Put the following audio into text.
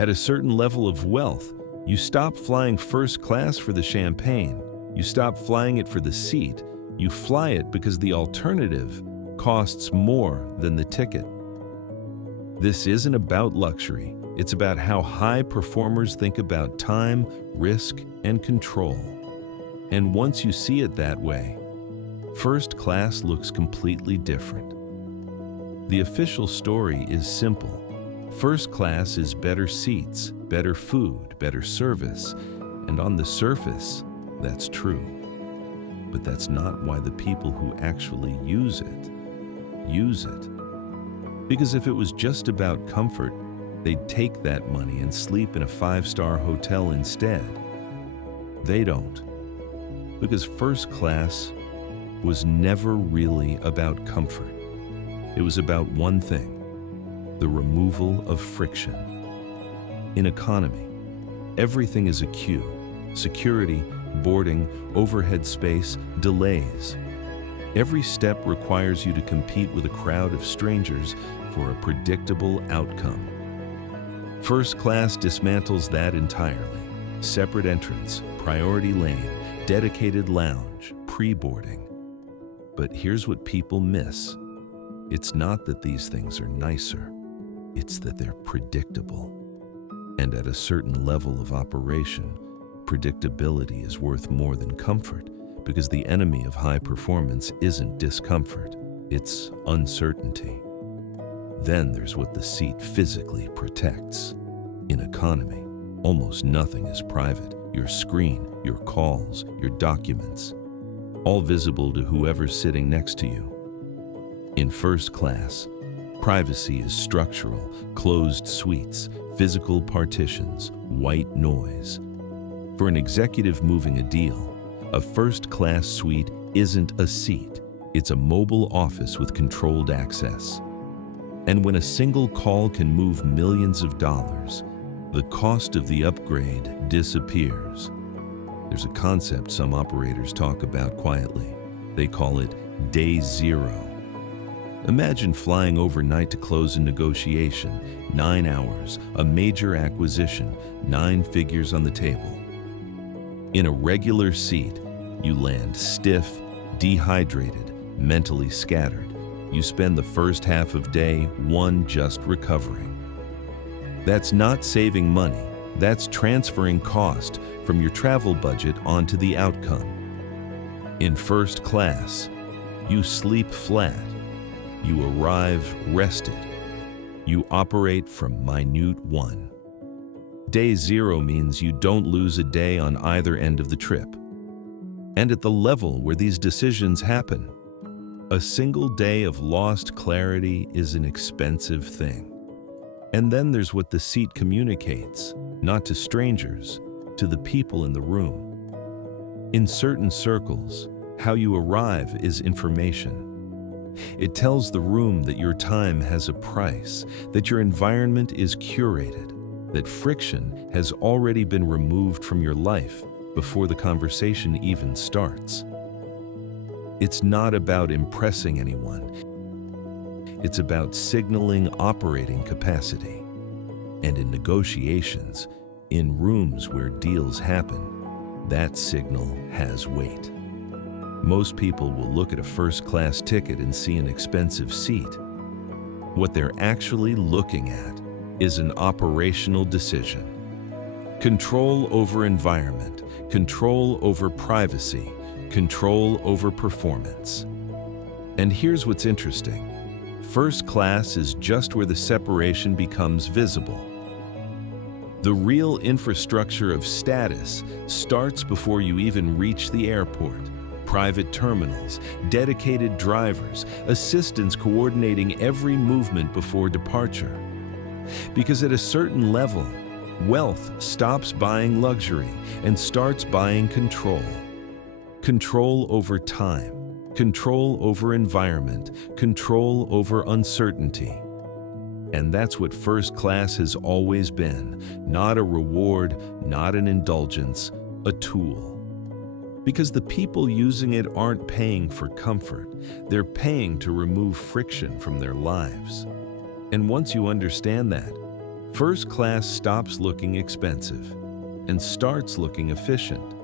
At a certain level of wealth, you stop flying first class for the champagne. You stop flying it for the seat. You fly it because the alternative costs more than the ticket. This isn't about luxury. It's about how high performers think about time, risk, and control. And once you see it that way, first class looks completely different. The official story is simple. First class is better seats, better food, better service, and on the surface, that's true. But that's not why the people who actually use it. Because if it was just about comfort, they'd take that money and sleep in a 5-star hotel instead. They don't. Because first class was never really about comfort. It was about one thing: the removal of friction. In economy, everything is a queue: security, boarding, overhead space, delays. Every step requires you to compete with a crowd of strangers for a predictable outcome. First class dismantles that entirely. Separate entrance, priority lane, dedicated lounge, pre-boarding. But here's what people miss. It's not that these things are nicer. It's that they're predictable. And at a certain level of operation, predictability is worth more than comfort, because the enemy of high performance isn't discomfort, it's uncertainty. Then there's what the seat physically protects. In economy, almost nothing is private. Your screen, your calls, your documents, all visible to whoever's sitting next to you. In first class, privacy is structural: closed suites, physical partitions, white noise. For an executive moving a deal, a first-class suite isn't a seat. It's a mobile office with controlled access. And when a single call can move millions of dollars, the cost of the upgrade disappears. There's a concept some operators talk about quietly. They call it day zero. Imagine flying overnight to close a negotiation, 9 hours, a major acquisition, 9 figures on the table. In a regular seat, you land stiff, dehydrated, mentally scattered. You spend the first half of day 1 just recovering. That's not saving money. That's transferring cost from your travel budget onto the outcome. In first class, you sleep flat. You arrive rested. You operate from minute 1. Day zero means you don't lose a day on either end of the trip. And at the level where these decisions happen, a single day of lost clarity is an expensive thing. And then there's what the seat communicates, not to strangers, to the people in the room. In certain circles, how you arrive is information. It tells the room that your time has a price, that your environment is curated, that friction has already been removed from your life before the conversation even starts. It's not about impressing anyone. It's about signaling operating capacity. And in negotiations, in rooms where deals happen, that signal has weight. Most people will look at a first-class ticket and see an expensive seat. What they're actually looking at is an operational decision. Control over environment, control over privacy, control over performance. And here's what's interesting. First class is just where the separation becomes visible. The real infrastructure of status starts before you even reach the airport. Private terminals, dedicated drivers, assistants coordinating every movement before departure. Because at a certain level, wealth stops buying luxury and starts buying control. Control over time, control over environment, control over uncertainty. And that's what first class has always been, not a reward, not an indulgence, a tool. Because the people using it aren't paying for comfort, they're paying to remove friction from their lives. And once you understand that, First class stops looking expensive and starts looking efficient.